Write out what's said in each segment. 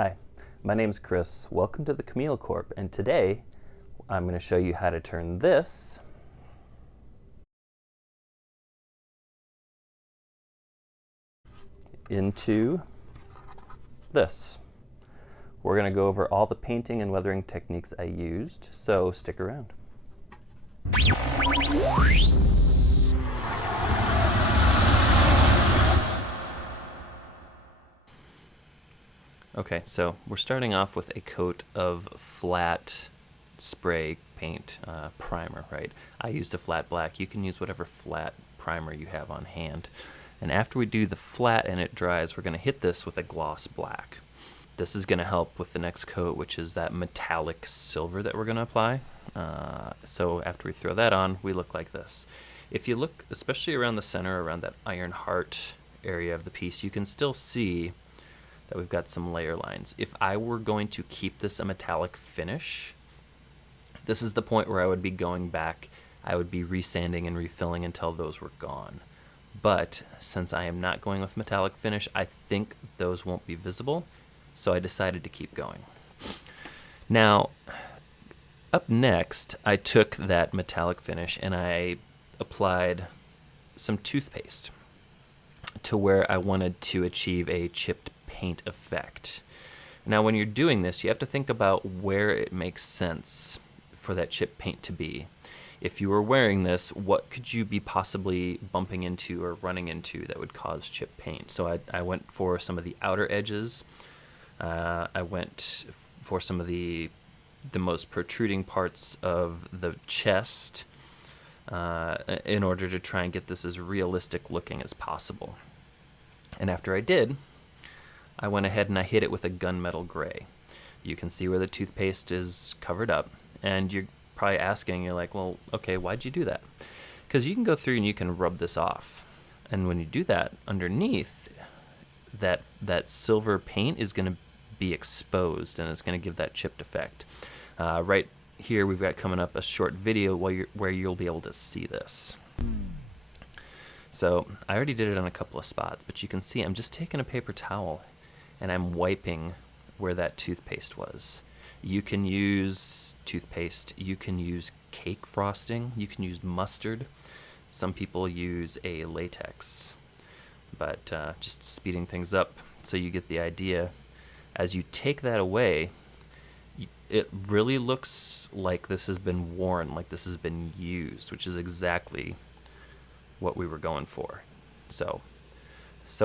Hi, my name's Chris. Welcome to the Chamael Corp, and today I'm going to show you how to turn this into this. We're going to go over all the painting and weathering techniques I used, so stick around. Okay, so we're starting off with a coat of flat spray paint primer, right? I used a flat black. You can use whatever flat primer you have on hand. And after we do the flat and it dries, we're going to hit this with a gloss black. This is going to help with the next coat, which is that metallic silver that we're going to apply. So after we throw that on, we look like this. If you look, especially around the center, around that iron heart area of the piece, you can still see that we've got some layer lines. If I were going to keep this a metallic finish, this is the point where I would be going back. I would be resanding and refilling until those were gone. But since I am not going with metallic finish, I think those won't be visible, so I decided to keep going. Now, up next, I took that metallic finish and I applied some toothpaste to where I wanted to achieve a chipped paint effect. Now, when you're doing this, you have to think about where it makes sense for that chip paint to be. If you were wearing this, what could you be possibly bumping into or running into that would cause chip paint? So I went for some of the outer edges. I went for some of the most protruding parts of the chest in order to try and get this as realistic looking as possible. And after I did, I went ahead and I hit it with a gunmetal gray. You can see where the toothpaste is covered up, and you're probably asking, you're like, well, okay, why'd you do that? Because you can go through and you can rub this off. And when you do that, underneath, that silver paint is going to be exposed, and it's going to give that chipped effect. Right here, we've got coming up a short video where you'll be able to see this. So I already did it on a couple of spots, but you can see I'm just taking a paper towel and I'm wiping where that toothpaste was. You can use toothpaste, you can use cake frosting, you can use mustard. Some people use a latex, but just speeding things up so you get the idea. As you take that away, it really looks like this has been worn, like this has been used, which is exactly what we were going for. So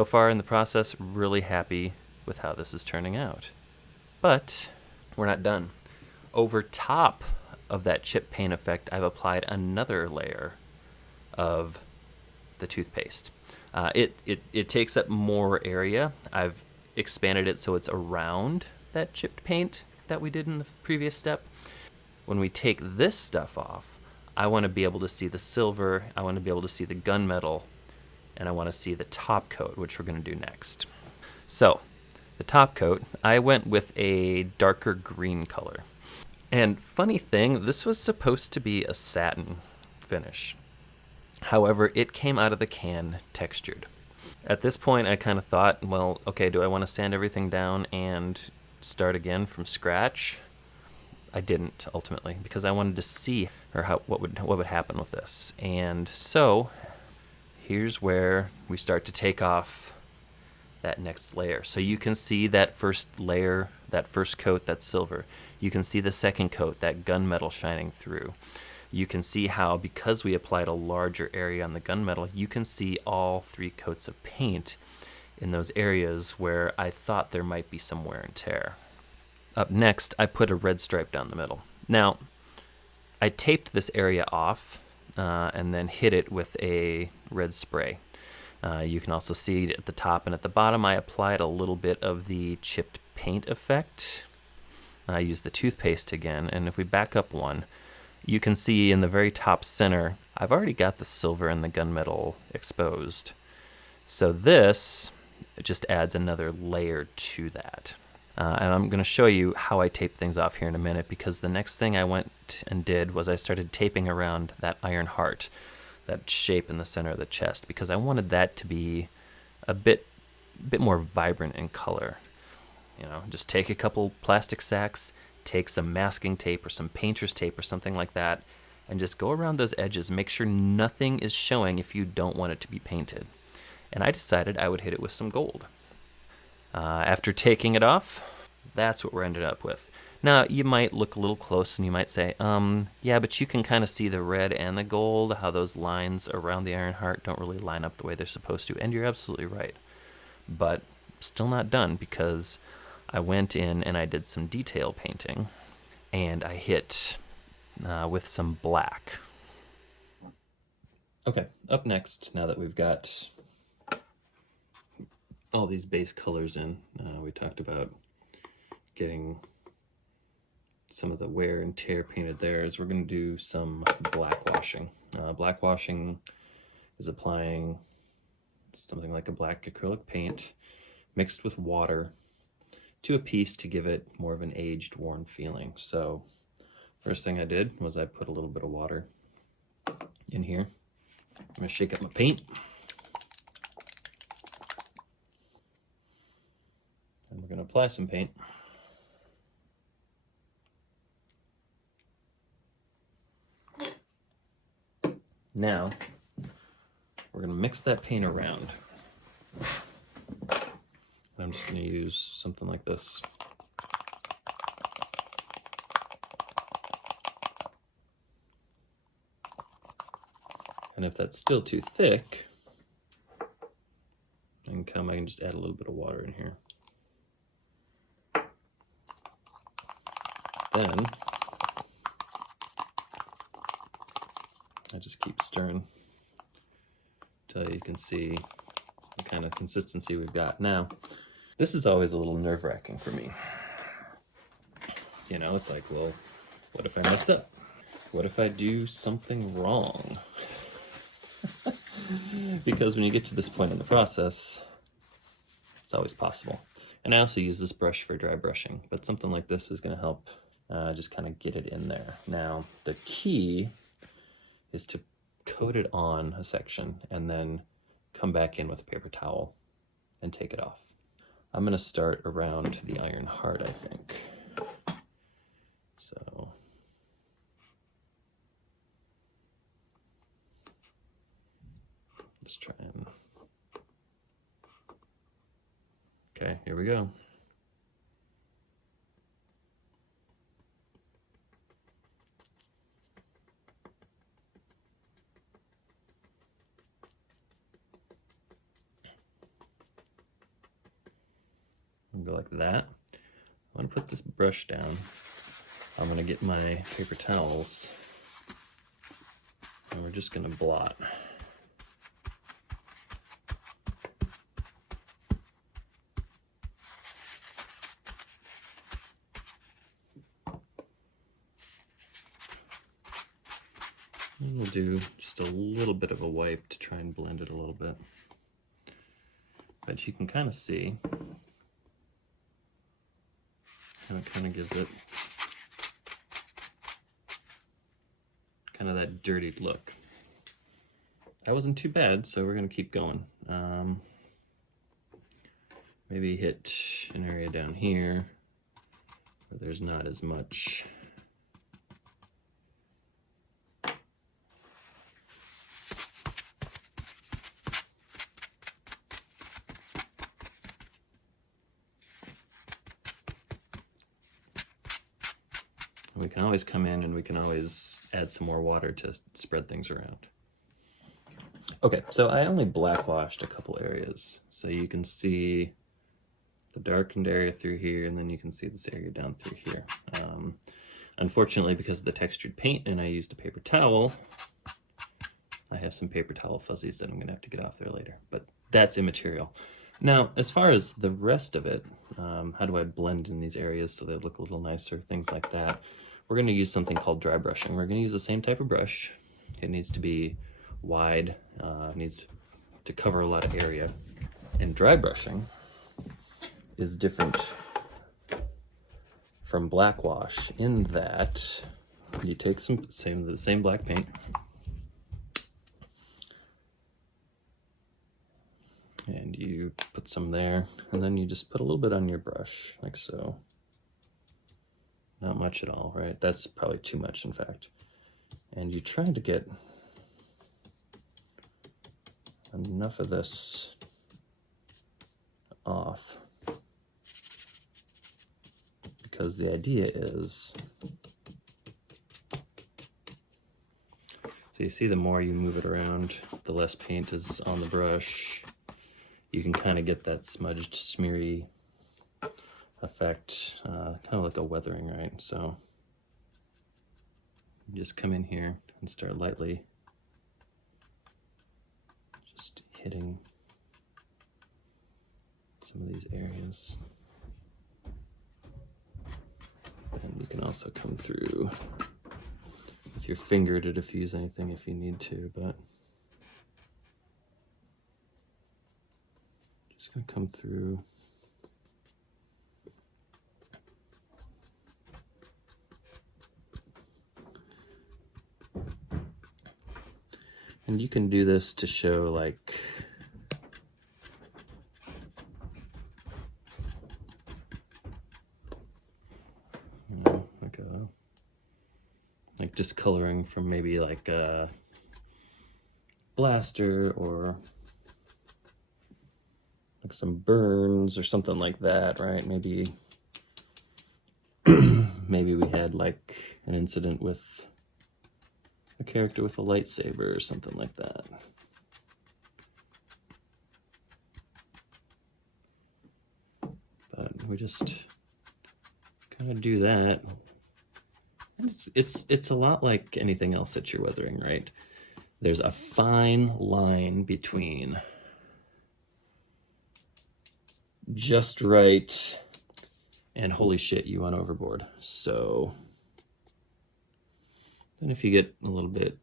far in the process, really happy with how this is turning out. But we're not done. Over top of that chip paint effect, I've applied another layer of the toothpaste. It takes up more area. I've expanded it so it's around that chipped paint that we did in the previous step. When we take this stuff off, I want to be able to see the silver, I want to be able to see the gunmetal, and I want to see the top coat, which we're going to do next. So, the top coat, I went with a darker green color. And funny thing, this was supposed to be a satin finish. However, it came out of the can textured. At this point, I kind of thought, well, okay, do I want to sand everything down and start again from scratch? I didn't, ultimately, because I wanted to see what would happen with this. And so, here's where we start to take off that next layer. So you can see that first layer, that first coat, that's silver. You can see the second coat, that gunmetal shining through. You can see how, because we applied a larger area on the gunmetal, you can see all three coats of paint in those areas where I thought there might be some wear and tear. Up next, I put a red stripe down the middle. Now, I taped this area off and then hit it with a red spray. You can also see at the top and at the bottom, I applied a little bit of the chipped paint effect. I used the toothpaste again, and if we back up one, you can see in the very top center, I've already got the silver and the gunmetal exposed. So this just adds another layer to that. And I'm going to show you how I tape things off here in a minute, because the next thing I went and did was I started taping around that iron heart, that shape in the center of the chest, because I wanted that to be a bit more vibrant in color. You know, just take a couple plastic sacks, take some masking tape or some painter's tape or something like that, and just go around those edges. Make sure nothing is showing if you don't want it to be painted. And I decided I would hit it with some gold. After taking it off, that's what we're ended up with. Now, you might look a little close and you might say, yeah, but you can kind of see the red and the gold, how those lines around the iron heart don't really line up the way they're supposed to. And you're absolutely right. But still not done, because I went in and I did some detail painting, and I hit with some black. Okay, up next, now that we've got all these base colors in, we talked about getting some of the wear and tear painted there, is we're going to do some black washing. Black washing is applying something like a black acrylic paint mixed with water to a piece to give it more of an aged, worn feeling. So first thing I did was I put a little bit of water in here. I'm going to shake up my paint. And we're going to apply some paint. Now, we're going to mix that paint around. I'm just going to use something like this. And if that's still too thick, I can just add a little bit of water in here. Then I just keep stirring until you can see the kind of consistency we've got. Now, this is always a little nerve-wracking for me. You know, it's like, well, what if I mess up? What if I do something wrong? Because when you get to this point in the process, it's always possible. And I also use this brush for dry brushing, but something like this is going to help just kind of get it in there. Now, the key is to coat it on a section and then come back in with a paper towel and take it off. I'm going to start around the iron heart, I think. So let's try and... Okay, here we go. Go like that. I'm going to put this brush down. I'm going to get my paper towels and we're just going to blot. And we'll do just a little bit of a wipe to try and blend it a little bit. But you can kind of see how it kind of gives it kind of that dirty look. That wasn't too bad, so we're going to keep going. Maybe hit an area down here where there's not as much. We can always come in and we can always add some more water to spread things around. Okay, so I only black washed a couple areas. So you can see the darkened area through here, and then you can see this area down through here. Unfortunately, because of the textured paint and I used a paper towel, I have some paper towel fuzzies that I'm gonna have to get off there later, but that's immaterial. Now, as far as the rest of it, how do I blend in these areas so they look a little nicer, things like that? We're going to use something called dry brushing. We're going to use the same type of brush. It needs to be wide, needs to cover a lot of area. And dry brushing is different from black wash in that you take the same black paint, and you put put some there, and then you just put a little bit on your brush, like so. Not much at all, right? That's probably too much, in fact. And you try to get enough of this off, because the idea is, so you see the more you move it around, the less paint is on the brush. You can kind of get that smudged, smeary effect, kind of like a weathering, right? So you just come in here and start lightly just hitting some of these areas. And you can also come through with your finger to diffuse anything if you need to, but just gonna come through. And you can do this to show like discoloring from maybe like a blaster or like some burns or something like that, right? Maybe maybe we had like an incident with a character with a lightsaber or something like that. But we just kind of do that. And it's a lot like anything else that you're weathering, right? There's a fine line between just right and holy shit, you went overboard. So then if you get a little bit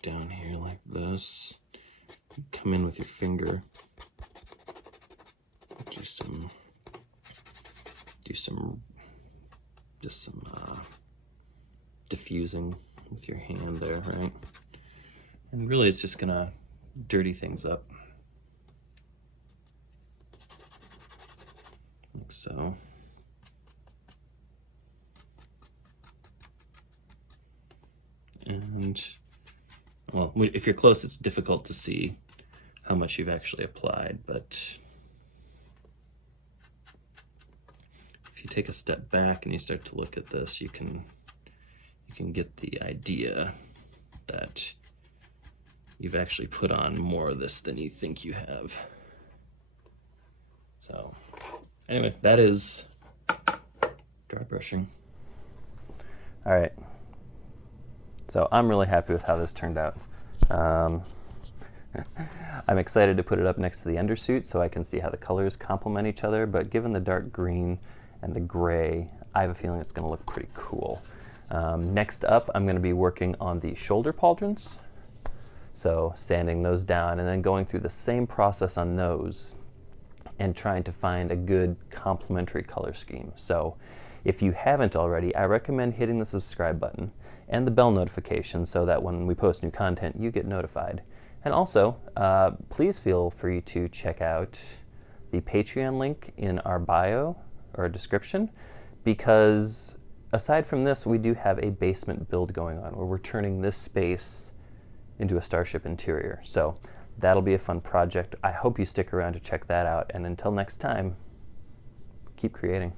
down here like this, you come in with your finger, do some diffusing with your hand there, right? And really it's just gonna dirty things up. Like so. And, well, if you're close, it's difficult to see how much you've actually applied, but if you take a step back and you start to look at this, you can get the idea that you've actually put on more of this than you think you have. So anyway, that is dry brushing. All right. So I'm really happy with how this turned out. I'm excited to put it up next to the undersuit so I can see how the colors complement each other, but given the dark green and the gray, I have a feeling it's going to look pretty cool. Next up, I'm going to be working on the shoulder pauldrons, so sanding those down and then going through the same process on those and trying to find a good complementary color scheme. So if you haven't already, I recommend hitting the subscribe button and the bell notification so that when we post new content, you get notified. And also, please feel free to check out the Patreon link in our bio or description, because aside from this, we do have a basement build going on where we're turning this space into a starship interior. So that'll be a fun project. I hope you stick around to check that out. And until next time, keep creating.